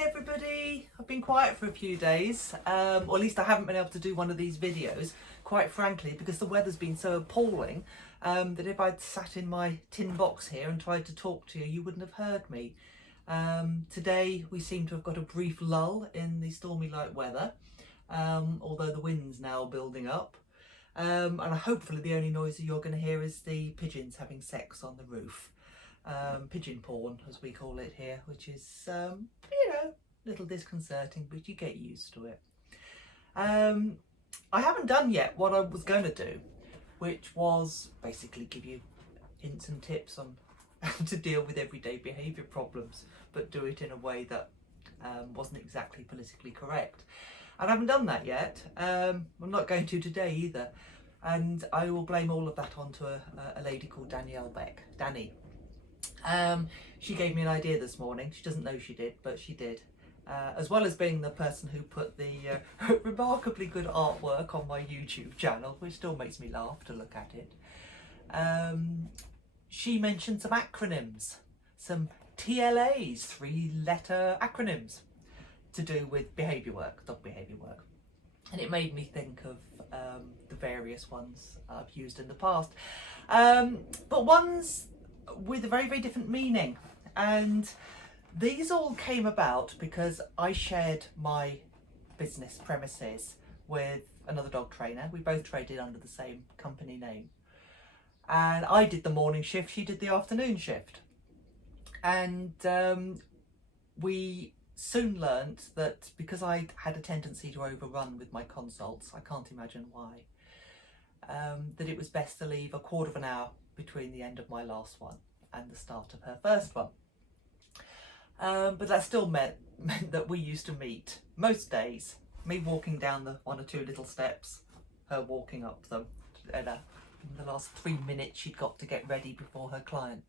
everybody. I've been quiet for a few days, or at least I haven't been able to do one of these videos, quite frankly, because the weather's been so appalling that if I'd sat in my tin box here and tried to talk to you, you wouldn't have heard me. Today we seem to have got a brief lull in the stormy light weather, although the wind's now building up. And hopefully the only noise that you're going to hear is the pigeons having sex on the roof. Pigeon porn, as we call it here, which is, a little disconcerting, but you get used to it. I haven't done yet what I was going to do, which was basically give you hints and tips on how to deal with everyday behaviour problems, but do it in a way that wasn't exactly politically correct. And I haven't done that yet. I'm not going to today either. And I will blame all of that onto a lady called Danielle Beck, Danny. She gave me an idea this morning. She doesn't know she did, but she did. As well as being the person who put the remarkably good artwork on my YouTube channel, which still makes me laugh to look at it. She mentioned some acronyms, some TLAs, 3-letter acronyms to do with behaviour work, dog behaviour work. And it made me think of the various ones I've used in the past. But ones with a very, very different meaning. And these all came about because I shared my business premises with another dog trainer. We both traded under the same company name. And I did the morning shift, she did the afternoon shift. And we soon learnt that because I had a tendency to overrun with my consults, I can't imagine why, that it was best to leave a quarter of an hour between the end of my last one and the start of her first one. But that still meant that we used to meet most days, me walking down the 1 or 2 little steps, her walking up them, and in the last 3 minutes she'd got to get ready before her client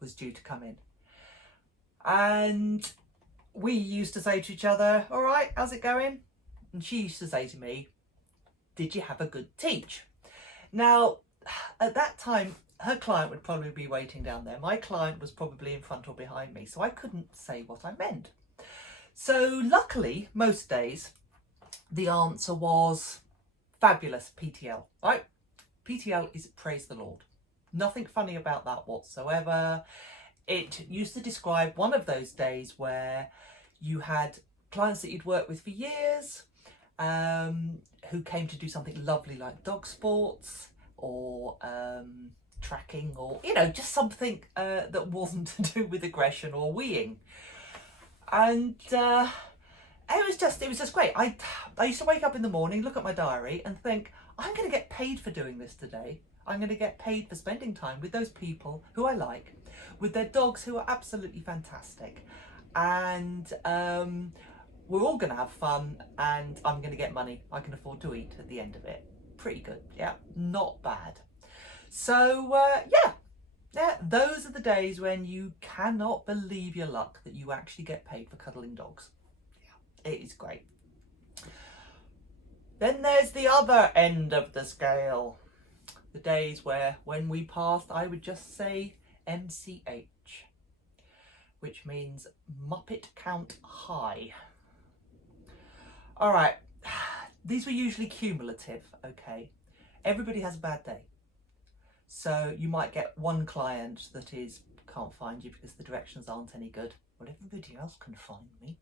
was due to come in. And we used to say to each other, "All right, how's it going?" And she used to say to me, "Did you have a good teach?" Now, at that time, her client would probably be waiting down there. My client was probably in front or behind me, so I couldn't say what I meant. So luckily, most days, the answer was fabulous PTL, right? PTL is praise the Lord. Nothing funny about that whatsoever. It used to describe one of those days where you had clients that you'd worked with for years, who came to do something lovely like dog sports or tracking, or just something that wasn't to do with aggression or weeing. And it was just great. I used to wake up in the morning, look at my diary and think, I'm going to get paid for doing this today. I'm going to get paid for spending time with those people who I like, with their dogs who are absolutely fantastic. And we're all going to have fun, and I'm going to get money I can afford to eat at the end of it. Pretty good, yeah, not bad. So yeah, those are the days when you cannot believe your luck that you actually get paid for cuddling dogs. Yeah, it is great. Then there's the other end of the scale. The days where when we passed, I would just say MCH, which means Muppet Count High. All right, these were usually cumulative, okay? Everybody has a bad day. So you might get one client that can't find you because the directions aren't any good. Well, everybody else can find me.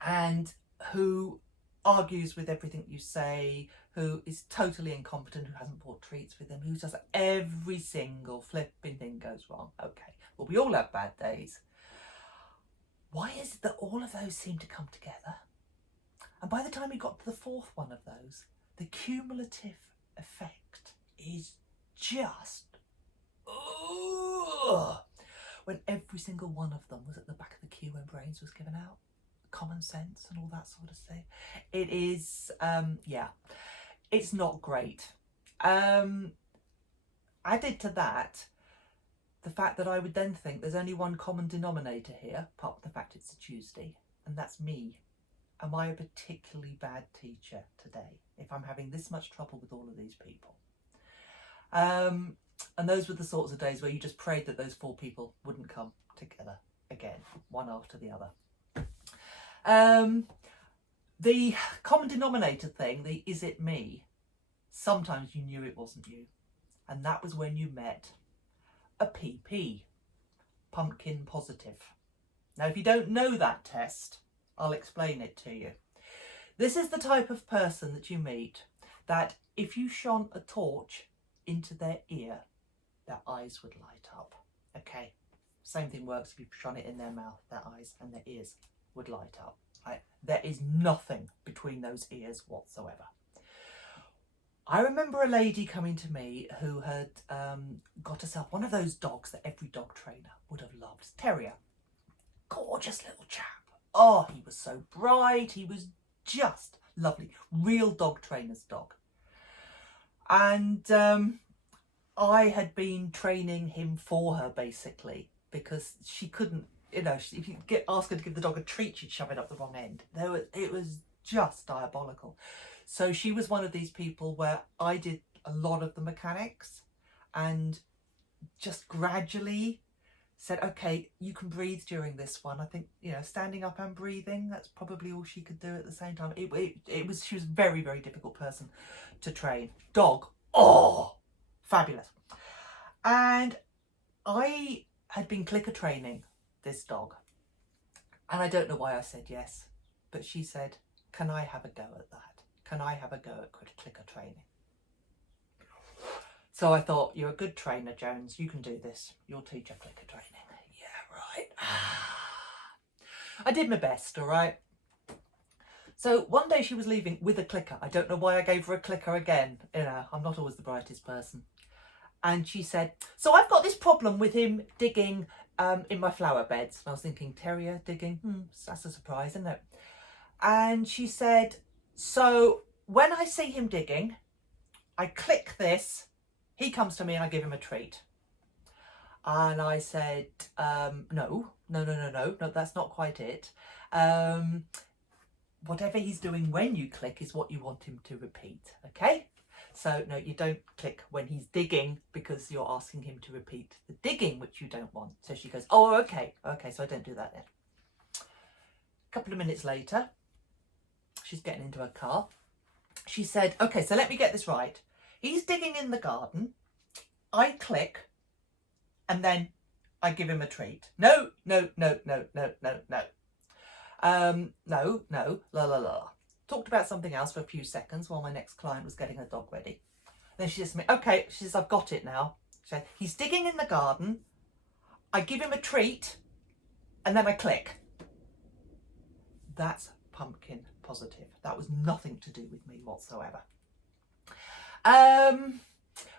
And who argues with everything you say, who is totally incompetent, who hasn't bought treats with him, who does every single flipping thing goes wrong. Okay, well, we all have bad days. Why is it that all of those seem to come together? And by the time you got to the 4th one of those, the cumulative effect is just when every single one of them was at the back of the queue when brains was given out, common sense and all that sort of thing. It is it's not great. Added to that, the fact that I would then think there's only one common denominator here, apart from the fact it's a Tuesday, and that's me. Am I a particularly bad teacher today if I'm having this much trouble with all of these people? And those were the sorts of days where you just prayed that those 4 people wouldn't come together again, one after the other. The common denominator thing, the is it me, sometimes you knew it wasn't you. And that was when you met a PP, pumpkin positive. Now, if you don't know that test, I'll explain it to you. This is the type of person that you meet that if you shone a torch into their ear, their eyes would light up. Okay, same thing works if you shone it in their mouth, their eyes and their ears would light up. Right? There is nothing between those ears whatsoever. I remember a lady coming to me who had got herself one of those dogs that every dog trainer would have loved. Terrier. Gorgeous little chap. Oh, he was so bright. He was just lovely. Real dog trainer's dog. And I had been training him for her, basically, because she couldn't, you know, if you ask her to give the dog a treat, she'd shove it up the wrong end. It was just diabolical. So she was one of these people where I did a lot of the mechanics and just gradually said, okay, you can breathe during this one. I think, you know, standing up and breathing, that's probably all she could do at the same time. She was a very, very difficult person to train. Dog, oh, fabulous. And I had been clicker training this dog. And I don't know why I said yes, but she said, can I have a go at that? Can I have a go at clicker training? So I thought, you're a good trainer, Jones. You can do this. You'll teach her clicker training. Yeah, right. I did my best, all right? So one day she was leaving with a clicker. I don't know why I gave her a clicker again. You know, I'm not always the brightest person. And she said, so I've got this problem with him digging in my flower beds. And I was thinking, terrier digging? That's a surprise, isn't it? And she said, so when I see him digging, I click this, he comes to me and I give him a treat. And I said, no, that's not quite it. Whatever he's doing when you click is what you want him to repeat, okay? So no, you don't click when he's digging because you're asking him to repeat the digging, which you don't want. So she goes, oh, okay, so I don't do that then. A couple of minutes later, she's getting into her car. She said, okay, so let me get this right. He's digging in the garden. I click and then I give him a treat. No. No, la. Talked about something else for a few seconds while my next client was getting her dog ready. Then she says to me, okay, she says, I've got it now. She said, he's digging in the garden. I give him a treat and then I click. That's pumpkin positive. That was nothing to do with me whatsoever.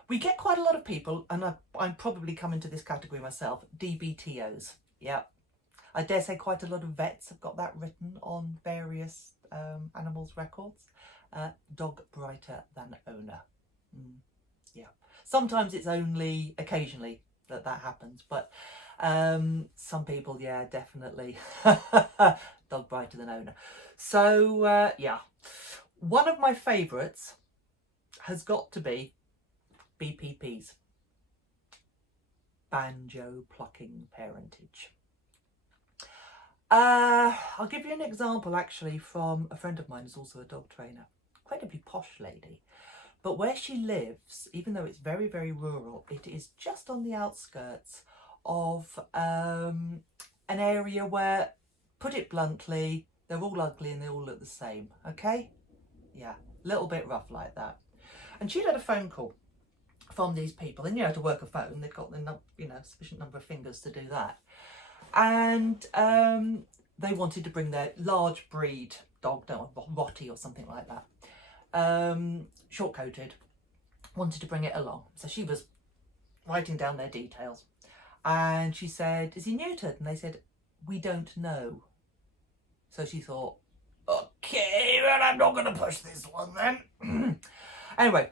We get quite a lot of people, and I'm probably coming to this category myself, DBTOs. Yeah. I dare say quite a lot of vets have got that written on various animals' records. Dog brighter than owner. Yeah. Sometimes it's only occasionally that happens, but some people, yeah, definitely. Dog brighter than owner. So, yeah. One of my favourites has got to be BPPs. Banjo plucking parentage. I'll give you an example actually from a friend of mine who's also a dog trainer. Incredibly posh lady. But where she lives, even though it's very, very rural, it is just on the outskirts of an area where, put it bluntly, they're all ugly and they all look the same, okay? Yeah, a little bit rough like that. And she'd had a phone call from these people, and you know, to work a phone, they've got the sufficient number of fingers to do that. And they wanted to bring their large breed dog, Rottie or something like that, short-coated, wanted to bring it along. So she was writing down their details, and she said, is he neutered? And they said, we don't know. So she thought, okay, well, I'm not going to push this one then. Anyway,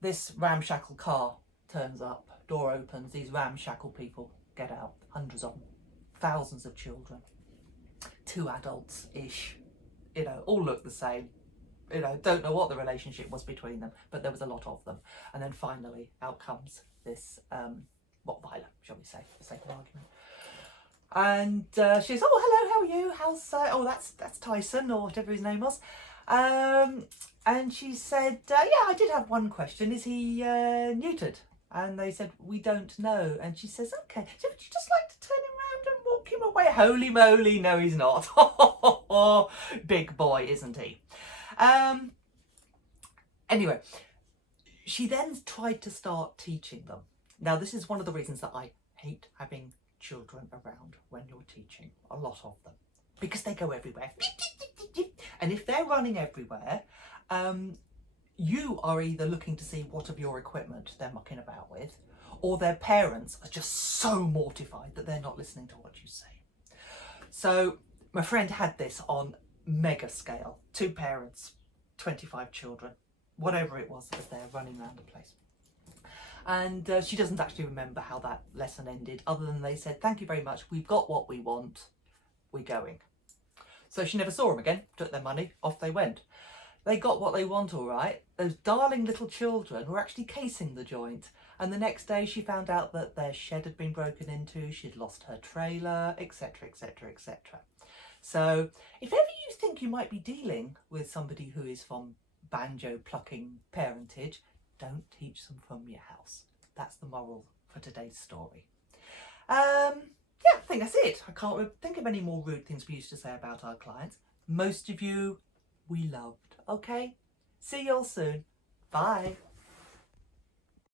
this ramshackle car turns up, door opens, these ramshackle people get out, hundreds of them, thousands of children, 2 adults-ish, you know, all look the same, you know, don't know what the relationship was between them, but there was a lot of them. And then finally out comes this Rottweiler, shall we say, for the sake of argument. And she says, "Oh, hello, how are you? How's oh, that's Tyson, or whatever his name was." And she said, "Yeah, I did have one question. Is he neutered?" And they said, "We don't know." And she says, "Okay, so would you just like to turn him around and walk him away?" Holy moly, no, he's not. Big boy, isn't he? Anyway, she then tried to start teaching them. Now, this is one of the reasons that I hate having children around when you're teaching, a lot of them, because they go everywhere. And if they're running everywhere, you are either looking to see what of your equipment they're mucking about with, or their parents are just so mortified that they're not listening to what you say. So my friend had this on mega scale, 2 parents, 25 children, whatever it was that they're running around the place. And she doesn't actually remember how that lesson ended, other than they said, "Thank you very much, we've got what we want, we're going." So she never saw them again, took their money, off they went. They got what they want, all right. Those darling little children were actually casing the joint. And the next day she found out that their shed had been broken into, she'd lost her trailer, etc, etc, etc. So if ever you think you might be dealing with somebody who is from banjo plucking parentage, don't teach them from your house. That's the moral for today's story. Yeah, I think that's it. I can't think of any more rude things we used to say about our clients. Most of you we loved. Okay, see you all soon. Bye.